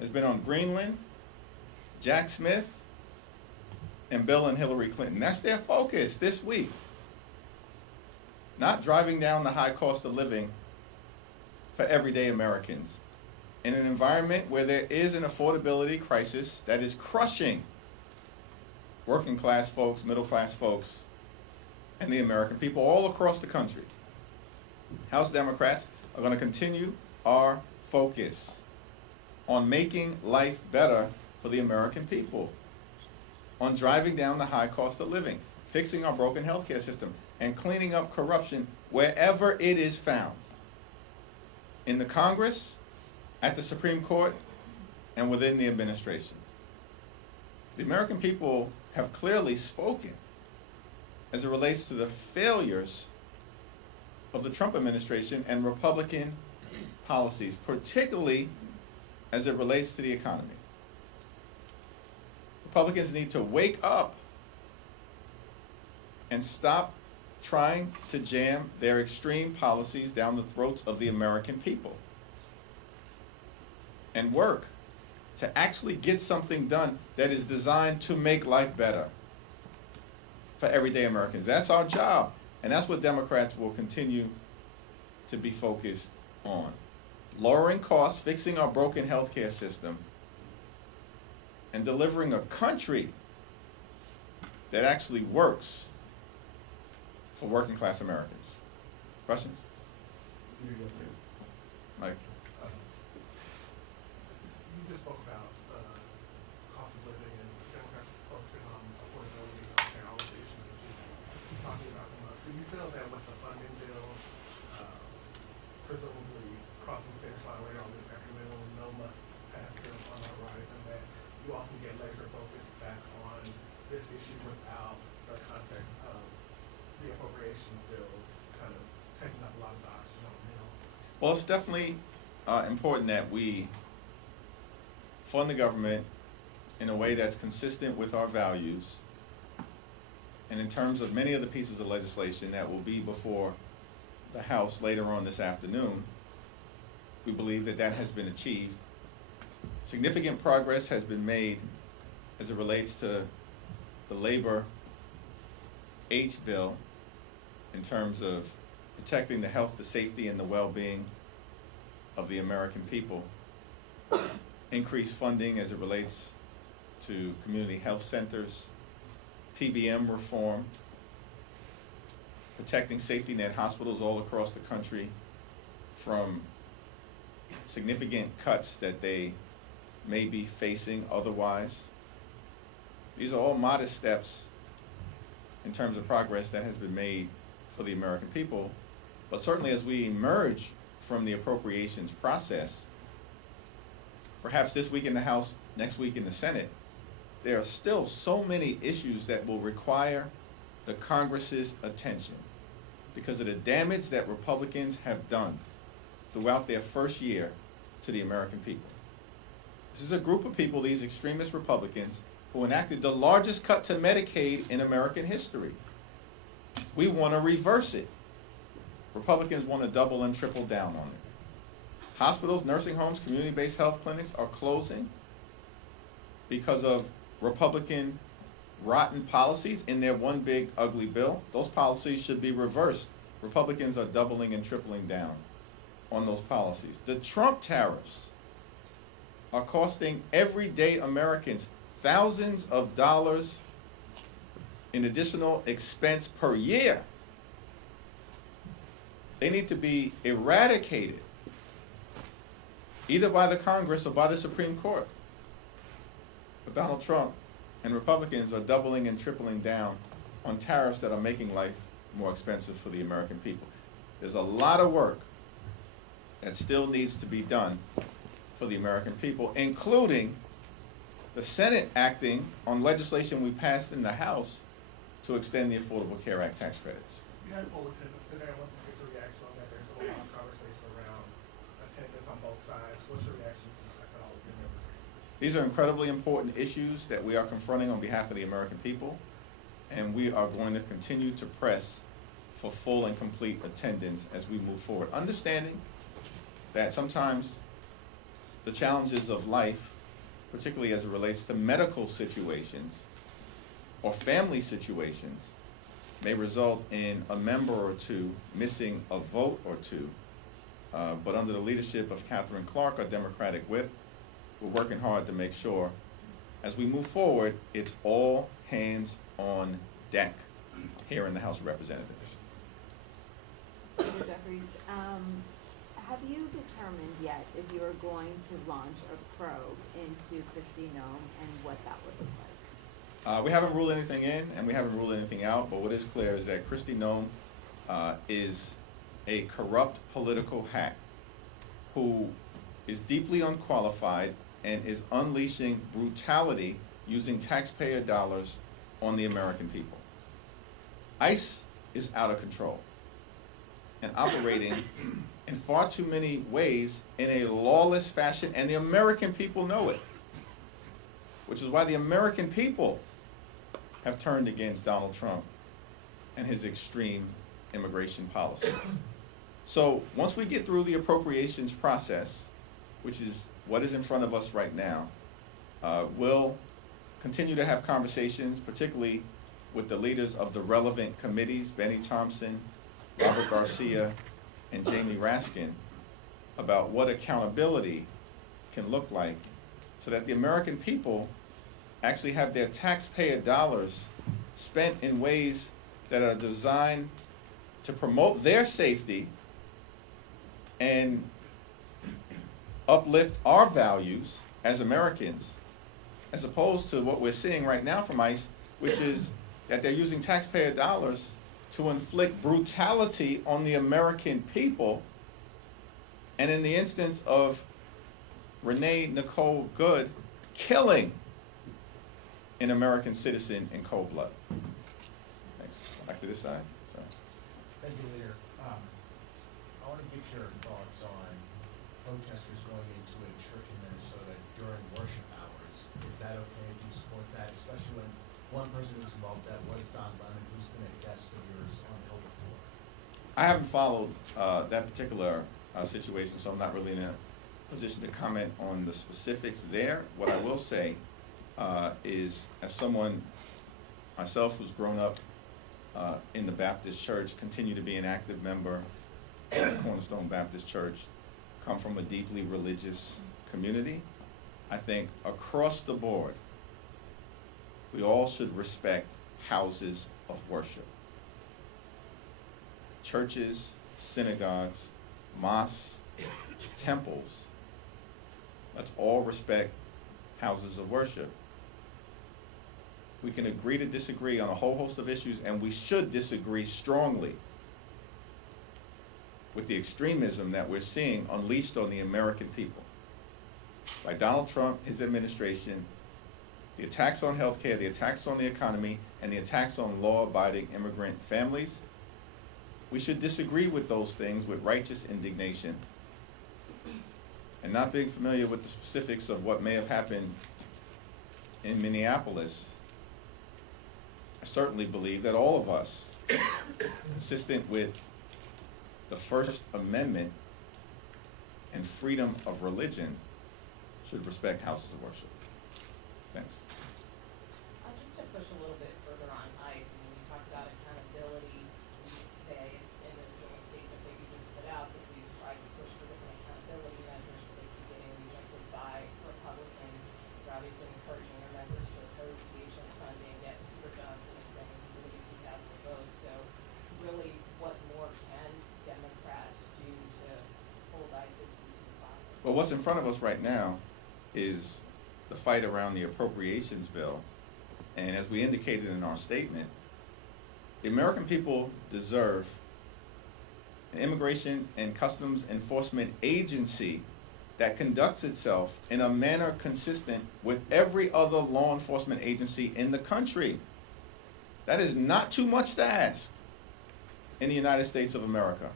has been on Greenland, Jack Smith, and Bill and Hillary Clinton. That's their focus this week. Not driving down the high cost of living for everyday Americans in an environment where there is an affordability crisis that is crushing working class folks, middle class folks, and the American people all across the country. House Democrats are going to continue our focus on making life better for the American people, on driving down the high cost of living, fixing our broken healthcare system, and cleaning up corruption wherever it is found, in the Congress, at the Supreme Court, and within the administration. The American people have clearly spoken as it relates to the failures of the Trump administration and Republican policies, particularly as it relates to the economy. Republicans need to wake up and stop trying to jam their extreme policies down the throats of the American people and work to actually get something done that is designed to make life better for everyday Americans. That's our job, and that's what Democrats will continue to be focused on. Lowering costs, fixing our broken healthcare system, and delivering a country that actually works for working class Americans. Questions? Mike? You just spoke about cost of living and Democrats focusing on affordability and all the issues that you're talking about from us. Do you feel that with the funding bill, presumably crossing the finish line later on this afternoon, no must pass bill on the horizon, that you all can get laser focused back on this issue without the context of the appropriations bills kind of taking up a lot of the oxygen on the hill? Well, it's definitely important that we fund the government in a way that's consistent with our values. And in terms of many of the pieces of legislation that will be before the House later on this afternoon, we believe that that has been achieved. Significant progress has been made as it relates to the labor H bill in terms of protecting the health, the safety, and the well-being of the American people. Increased funding as it relates to community health centers, PBM reform, protecting safety net hospitals all across the country from significant cuts that they may be facing otherwise. These are all modest steps in terms of progress that has been made for the American people, but certainly as we emerge from the appropriations process, perhaps this week in the House, next week in the Senate, there are still so many issues that will require the Congress's attention because of the damage that Republicans have done throughout their first year to the American people. This is a group of people, these extremist Republicans, who enacted the largest cut to Medicaid in American history. We want to reverse it. Republicans want to double and triple down on it. Hospitals, nursing homes, community-based health clinics are closing because of Republican rotten policies in their one big ugly bill. Those policies should be reversed. Republicans are doubling and tripling down on those policies. The Trump tariffs are costing everyday Americans thousands of dollars in additional expense per year. They need to be eradicated, either by the Congress or by the Supreme Court. But Donald Trump and Republicans are doubling and tripling down on tariffs that are making life more expensive for the American people. There's a lot of work that still needs to be done for the American people, including the Senate acting on legislation we passed in the House to extend the Affordable Care Act tax credits. You had full attendance today. I want to get your reaction on that. There's a lot of conversation around attendance on both sides. What's your reaction to the fact that all of your members? These are incredibly important issues that we are confronting on behalf of the American people, and we are going to continue to press for full and complete attendance as we move forward. Understanding that sometimes the challenges of life, particularly as it relates to medical situations or family situations, may result in a member or two missing a vote or two. But under the leadership of Catherine Clark, our Democratic whip, we're working hard to make sure, as we move forward, it's all hands on deck here in the House of Representatives. Senator Jeffries, have you determined yet if you are going to launch a probe into Kristi Noem and what that would look like? We haven't ruled anything in and we haven't ruled anything out, but what is clear is that Kristi Noem is a corrupt political hack who is deeply unqualified and is unleashing brutality using taxpayer dollars on the American people. ICE is out of control and operating in far too many ways in a lawless fashion, and the American people know it, which is why the American people have turned against Donald Trump and his extreme immigration policies. So once we get through the appropriations process, which is what is in front of us right now, we'll continue to have conversations, particularly with the leaders of the relevant committees, Benny Thompson, Robert Garcia, and Jamie Raskin, about what accountability can look like so that the American people actually have their taxpayer dollars spent in ways that are designed to promote their safety and uplift our values as Americans, as opposed to what we're seeing right now from ICE, which is that they're using taxpayer dollars to inflict brutality on the American people. And in the instance of Renee Nicole Good, killing an American citizen in cold blood. Thanks. Back to this side. Sorry. Thank you, Leader. I want to get your thoughts on protesters going into a church in Minnesota during worship hours. Is that okay? Do you support that? Especially when one person who was involved with that was Don Lemon, who's been a guest of yours on the Hill before. I haven't followed that particular situation, so I'm not really in a position to comment on the specifics there. What I will say is, as someone myself who's grown up in the Baptist Church, continue to be an active member of the Cornerstone Baptist Church, come from a deeply religious community, I think across the board, we all should respect houses of worship. Churches, synagogues, mosques, temples. Let's all respect houses of worship. We can agree to disagree on a whole host of issues, and we should disagree strongly with the extremism that we're seeing unleashed on the American people by Donald Trump, his administration, the attacks on healthcare, the attacks on the economy, and the attacks on law-abiding immigrant families. We should disagree with those things with righteous indignation. And not being familiar with the specifics of what may have happened in Minneapolis, I certainly believe that all of us, consistent with the First Amendment and freedom of religion, should respect houses of worship. Thanks. Just to push a little bit further on ICE, I mean, you talked about accountability. You say in this joint statement that you just put out that we've tried to push for different accountability measures, but they keep getting rejected by Republicans. You're obviously encouraging your members to oppose DHS funding, yet Speaker Johnson is saying he believes he has the vote. So really, what more can Democrats do to hold ISIS to the fire? Well, what's in front of us right now is the fight around the appropriations bill. And as we indicated in our statement, the American people deserve an immigration and customs enforcement agency that conducts itself in a manner consistent with every other law enforcement agency in the country. That is not too much to ask in the United States of America.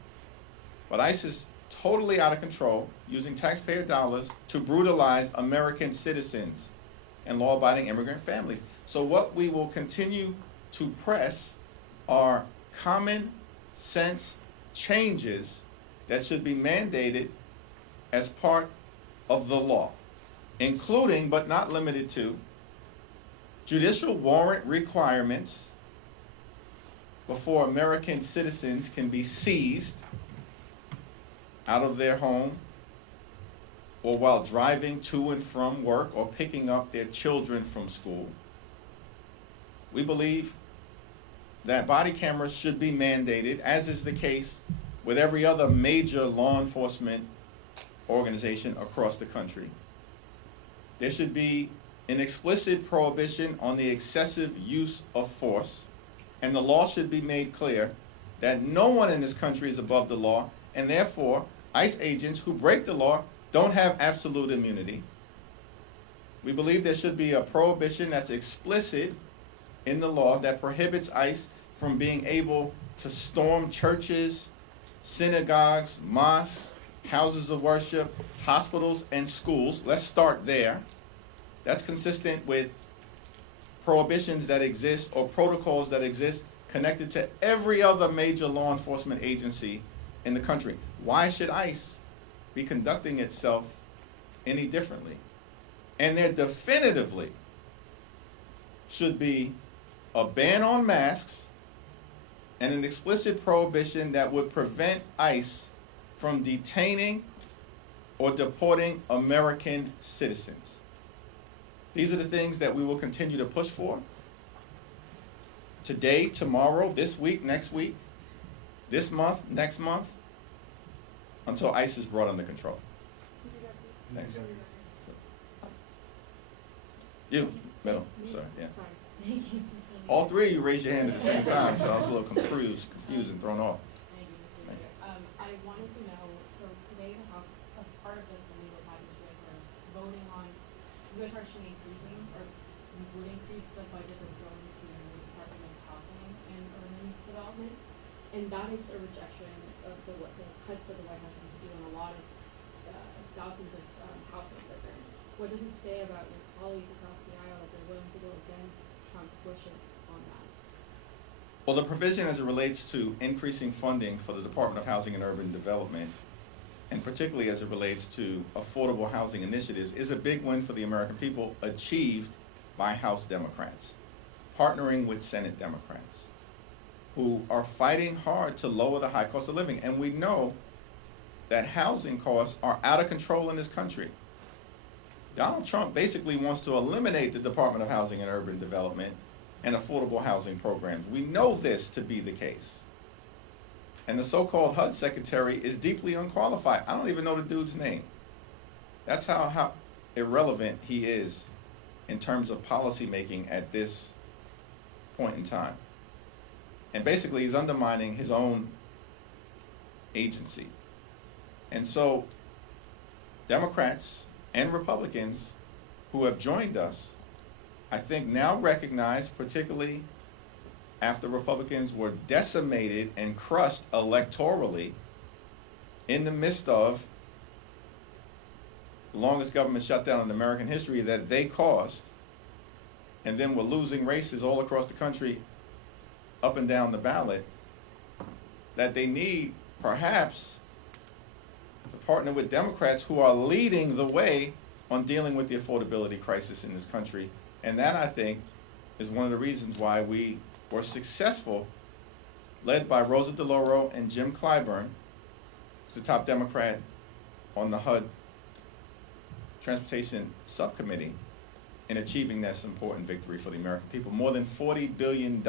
But ICE is totally out of control, using taxpayer dollars to brutalize American citizens and law-abiding immigrant families. So what we will continue to press are common sense changes that should be mandated as part of the law, including but not limited to judicial warrant requirements before American citizens can be seized out of their home or while driving to and from work or picking up their children from school. We believe that body cameras should be mandated, as is the case with every other major law enforcement organization across the country. There should be an explicit prohibition on the excessive use of force, and the law should be made clear that no one in this country is above the law, and therefore ICE agents who break the law don't have absolute immunity. We believe there should be a prohibition that's explicit in the law that prohibits ICE from being able to storm churches, synagogues, mosques, houses of worship, hospitals, and schools. Let's start there. That's consistent with prohibitions that exist or protocols that exist connected to every other major law enforcement agency in the country. Why should ICE be conducting itself any differently? And there definitively should be a ban on masks and an explicit prohibition that would prevent ICE from detaining or deporting American citizens. These are the things that we will continue to push for today, tomorrow, this week, next week, this month, next month, until ICE is brought under control. Thanks. You, middle, sorry, yeah. All three of you raised your hand at the same time, so I was a little confused and thrown off. Thank you, Mr. Leader. I wanted to know, so today the House, as part of this, when we were having you guys are voting on, you guys are actually increasing, or you would increase the budget that's going to the Department of Housing and Urban Development, and that is a rejection of the cuts that the White House wants to do on a lot of thousands of housing programs. What does it say about your colleagues across the aisle that they're willing to go against Trump's wishes on that? Well, the provision as it relates to increasing funding for the Department of Housing and Urban Development, and particularly as it relates to affordable housing initiatives, is a big win for the American people, achieved by House Democrats, partnering with Senate Democrats, who are fighting hard to lower the high cost of living. And we know that housing costs are out of control in this country. Donald Trump basically wants to eliminate the Department of Housing and Urban Development and affordable housing programs. We know this to be the case. And the so-called HUD secretary is deeply unqualified. I don't even know the dude's name. That's how irrelevant he is in terms of policy making at this point in time. And basically he's undermining his own agency. And so Democrats and Republicans who have joined us, I think now recognize, particularly after Republicans were decimated and crushed electorally in the midst of the longest government shutdown in American history that they caused, and then were losing races all across the country up and down the ballot, that they need perhaps to partner with Democrats who are leading the way on dealing with the affordability crisis in this country. And that, I think, is one of the reasons why we were successful, led by Rosa DeLauro and Jim Clyburn, who's the top Democrat on the HUD Transportation Subcommittee, in achieving this important victory for the American people. More than $40 billion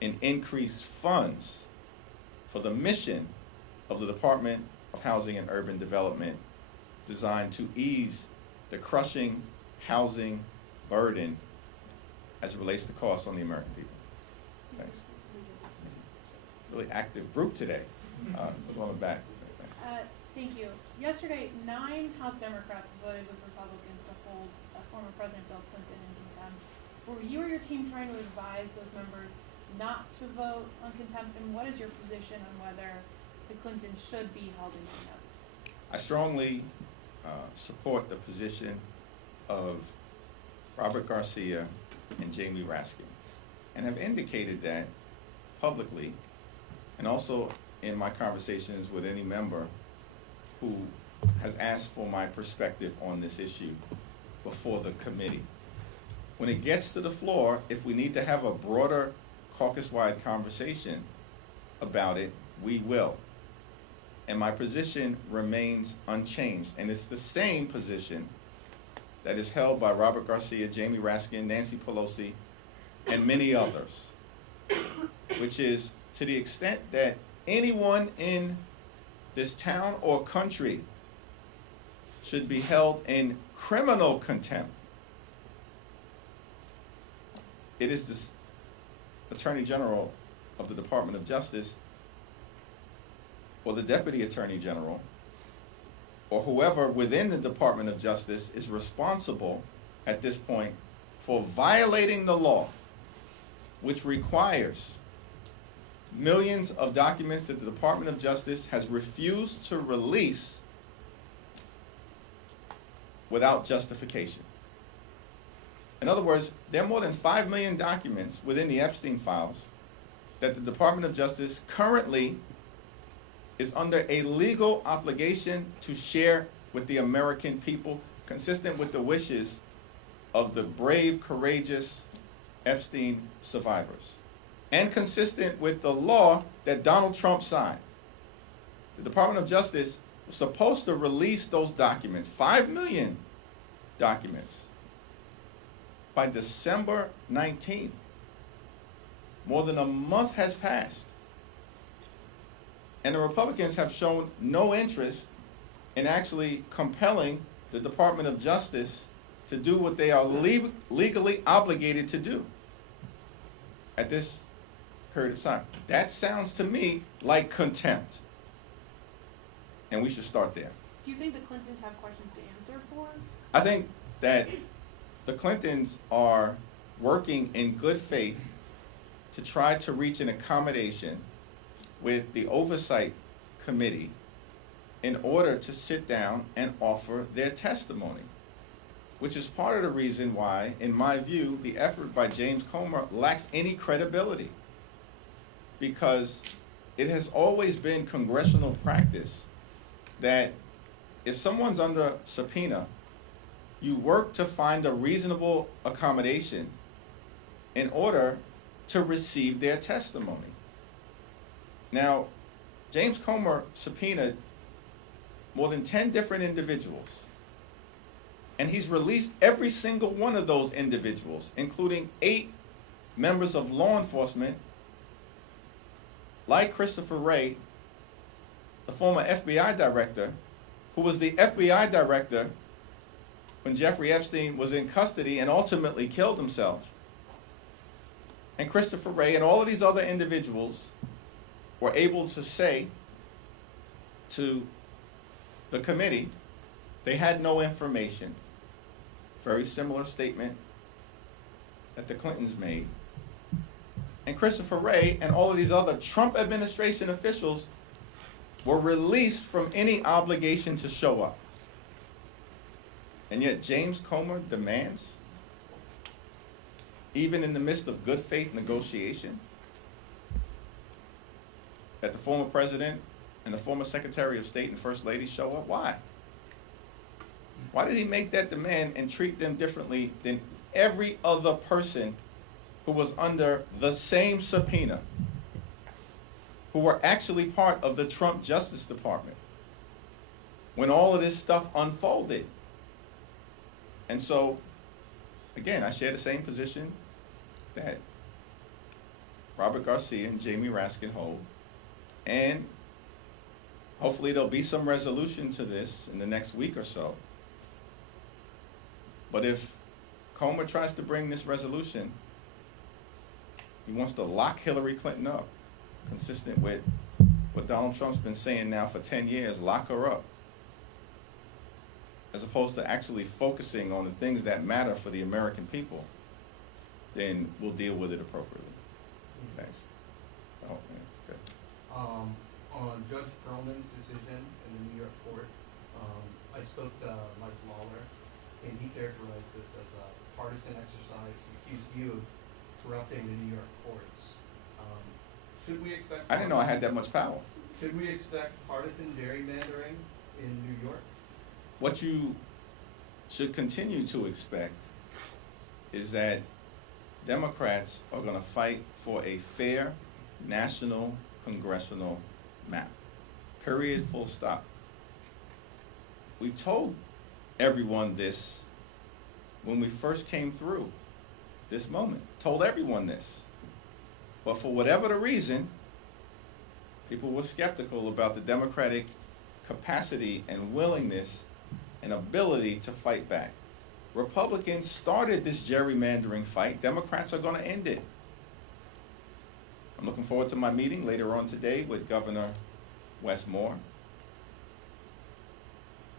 in increased funds for the mission of the Department of Housing and Urban Development, designed to ease the crushing housing burden as it relates to costs on the American people. Thanks. Really active group today. Going back. Thank you. Yesterday, 9 House Democrats voted with Republicans to hold former President Bill Clinton in contempt. Were you or your team trying to advise those members not to vote on contempt, and what is your position on whether the Clinton should be held in contempt? I strongly support the position of Robert Garcia and Jamie Raskin, and have indicated that publicly, and also in my conversations with any member who has asked for my perspective on this issue before the committee. When it gets to the floor, if we need to have a broader caucus-wide conversation about it, we will. And my position remains unchanged, and it's the same position that is held by Robert Garcia, Jamie Raskin, Nancy Pelosi, and many others, which is to the extent that anyone in this town or country should be held in criminal contempt, it is the Attorney General of the Department of Justice or the Deputy Attorney General or whoever within the Department of Justice is responsible at this point for violating the law, which requires millions of documents that the Department of Justice has refused to release without justification. In other words, there are more than 5 million documents within the Epstein files that the Department of Justice currently is under a legal obligation to share with the American people, consistent with the wishes of the brave, courageous Epstein survivors, and consistent with the law that Donald Trump signed. The Department of Justice was supposed to release those documents, 5 million documents, by December 19th. More than a month has passed. And the Republicans have shown no interest in actually compelling the Department of Justice to do what they are legally obligated to do at this period of time. That sounds to me like contempt. And we should start there. Do you think the Clintons have questions to answer for? I think that the Clintons are working in good faith to try to reach an accommodation with the Oversight Committee in order to sit down and offer their testimony, which is part of the reason why, in my view, the effort by James Comer lacks any credibility, because it has always been congressional practice that if someone's under subpoena, you work to find a reasonable accommodation in order to receive their testimony. Now, James Comer subpoenaed more than 10 different individuals, and he's released every single one of those individuals, including 8 members of law enforcement, like Christopher Wray, the former FBI director, who was the FBI director when Jeffrey Epstein was in custody and ultimately killed himself. And Christopher Wray and all of these other individuals were able to say to the committee they had no information. Very similar statement that the Clintons made. And Christopher Wray and all of these other Trump administration officials were released from any obligation to show up. And yet James Comer demands, even in the midst of good faith negotiation, that the former president and the former Secretary of State and First Lady show up. Why? Why did he make that demand and treat them differently than every other person who was under the same subpoena, who were actually part of the Trump Justice Department when all of this stuff unfolded? And so, again, I share the same position that Robert Garcia and Jamie Raskin hold, and hopefully there'll be some resolution to this in the next week or so. But if Comer tries to bring this resolution, he wants to lock Hillary Clinton up, consistent with what Donald Trump's been saying now for 10 years, lock her up, as opposed to actually focusing on the things that matter for the American people, then we'll deal with it appropriately. Thanks. Oh, yeah, okay. On Judge Perlman's decision in the New York court, I spoke to Mike Lawler, and he characterized this as a partisan exercise. He accused you of corrupting the New York courts. Should we expect? I didn't know I had that much power. Should we expect partisan gerrymandering in New York? What you should continue to expect is that Democrats are going to fight for a fair national congressional map. Period, full stop. We told everyone this when we first came through this moment. Told everyone this. But for whatever the reason, people were skeptical about the Democratic capacity and willingness and ability to fight back. Republicans started this gerrymandering fight. Democrats are going to end it. I'm looking forward to my meeting later on today with Governor Wes Moore.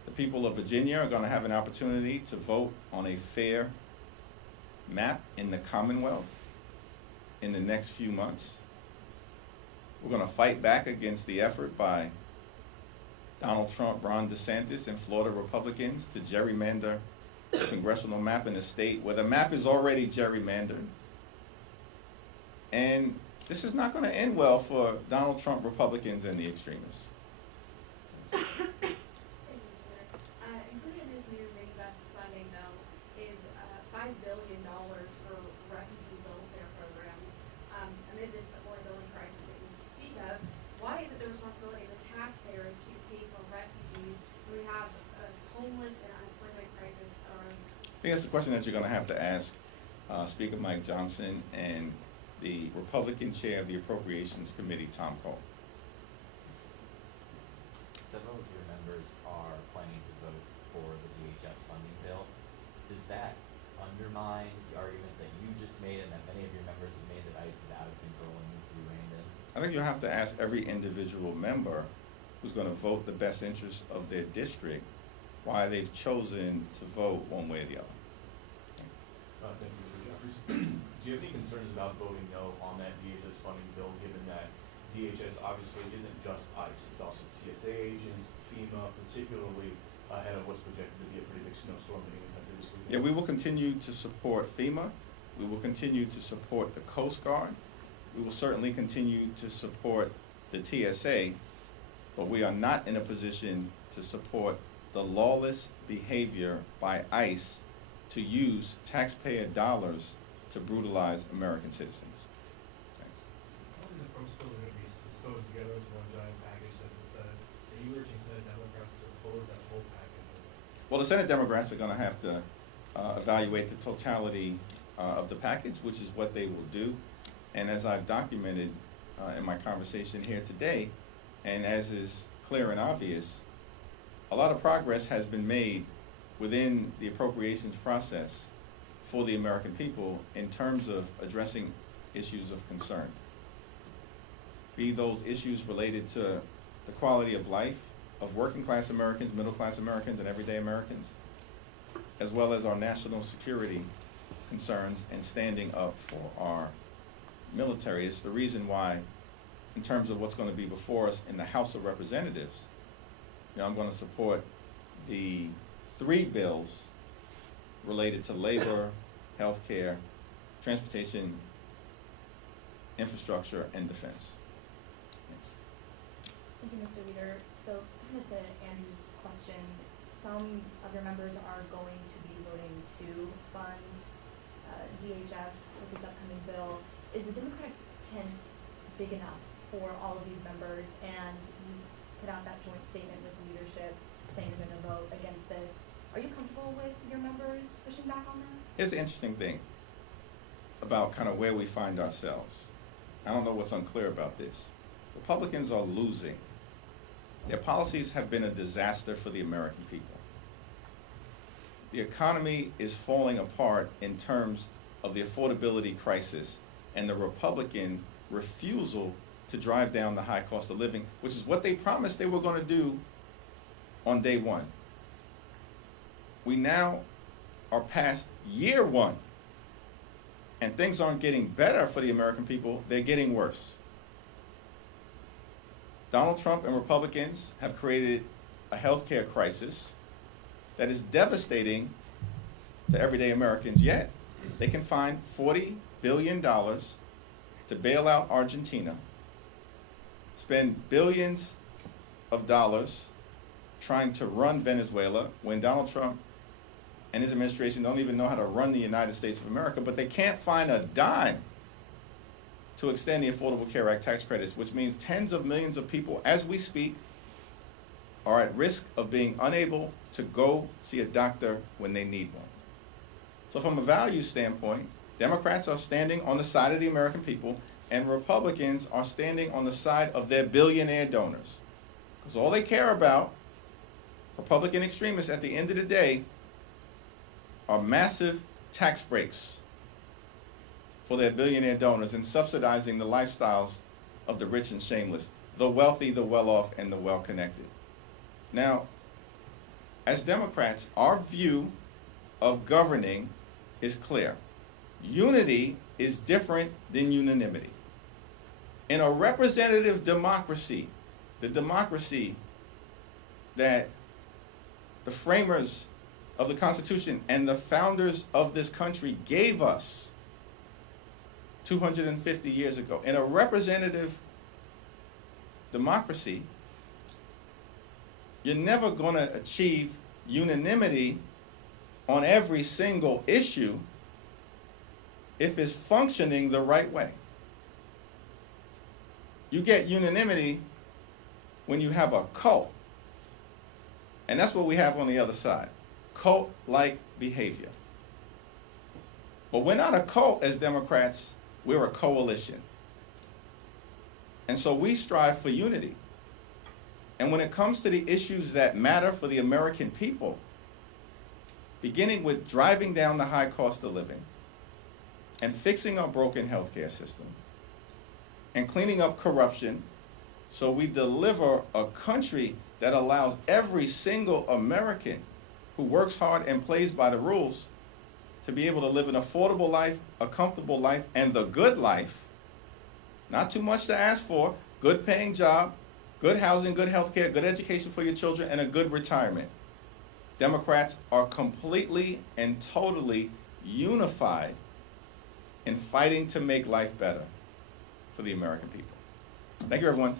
The people of Virginia are going to have an opportunity to vote on a fair map in the Commonwealth in the next few months. We're going to fight back against the effort by Donald Trump, Ron DeSantis, and Florida Republicans to gerrymander the congressional map in a state where the map is already gerrymandered. And this is not going to end well for Donald Trump Republicans and the extremists. Thank you, Senator. Included in this new minibus funding, though, is $5 billion for refugee welfare programs. Amid this affordability crisis that you speak of, why is it the responsibility of the taxpayers to pay for refugees when we have a homeless and unemployment crisis around? I think that's the question that you're going to have to ask Speaker Mike Johnson and the Republican chair of the Appropriations Committee, Tom Cole. Several of your members are planning to vote for the DHS funding bill. Does that undermine the argument that you just made and that many of your members have made that ICE is out of control and needs to be reined in? I think you'll have to ask every individual member who's going to vote the best interest of their district why they've chosen to vote one way or the other. Thank you, Mr. Jeffries. Do you have any concerns about voting no on that DHS funding bill, given that DHS obviously isn't just ICE, it's also TSA agents, FEMA, particularly ahead of what's projected to be a pretty big snowstorm hitting the country this weekend? Yeah, we will continue to support FEMA. We will continue to support the Coast Guard. We will certainly continue to support the TSA, but we are not in a position to support the lawless behavior by ICE to use taxpayer dollars to brutalize American citizens. Thanks. How is the approach still going to be sewed together into one giant package that the Senate? Are you urging Senate Democrats to oppose that whole package? Well, the Senate Democrats are going to have to evaluate the totality of the package, which is what they will do. And as I've documented in my conversation here today, and as is clear and obvious, a lot of progress has been made within the appropriations process for the American people in terms of addressing issues of concern. Be those issues related to the quality of life of working class Americans, middle class Americans, and everyday Americans, as well as our national security concerns and standing up for our military. It's the reason why, in terms of what's going to be before us in the House of Representatives, I'm going to support the 3 bills related to labor, healthcare, transportation, infrastructure, and defense. Thanks. Thank you, Mr. Leader. So, kind of to Andrew's question, some of your members are going to be voting to fund DHS with this upcoming bill. Is the Democratic tent big enough for all of these members? And you put out that joint statement with leadership saying you're going to vote against this. Are you comfortable with your members pushing back on that? Here's the interesting thing about kind of where we find ourselves. I don't know what's unclear about this. Republicans are losing. Their policies have been a disaster for the American people. The economy is falling apart in terms of the affordability crisis and the Republican refusal to drive down the high cost of living, which is what they promised they were going to do on day one. We now are past year 1, and things aren't getting better for the American people, they're getting worse. Donald Trump and Republicans have created a healthcare crisis that is devastating to everyday Americans, yet they can find $40 billion to bail out Argentina, spend billions of dollars trying to run Venezuela when Donald Trump and his administration don't even know how to run the United States of America, but they can't find a dime to extend the Affordable Care Act tax credits, which means tens of millions of people, as we speak, are at risk of being unable to go see a doctor when they need one. So from a value standpoint, Democrats are standing on the side of the American people, and Republicans are standing on the side of their billionaire donors. Because all they care about, Republican extremists at the end of the day, are massive tax breaks for their billionaire donors and subsidizing the lifestyles of the rich and shameless, the wealthy, the well-off, and the well-connected. Now, as Democrats, our view of governing is clear. Unity is different than unanimity. In a representative democracy, the democracy that the framers of the Constitution and the founders of this country gave us 250 years ago, in a representative democracy, you're never going to achieve unanimity on every single issue if it's functioning the right way. You get unanimity when you have a cult. And that's what we have on the other side. Cult-like behavior. But we're not a cult as Democrats, we're a coalition. And so we strive for unity. And when it comes to the issues that matter for the American people, beginning with driving down the high cost of living and fixing our broken healthcare system and cleaning up corruption so we deliver a country that allows every single American who works hard and plays by the rules to be able to live an affordable life, a comfortable life, and the good life. Not too much to ask for, good paying job, good housing, good health care, good education for your children, and a good retirement. Democrats are completely and totally unified in fighting to make life better for the American people. Thank you, everyone.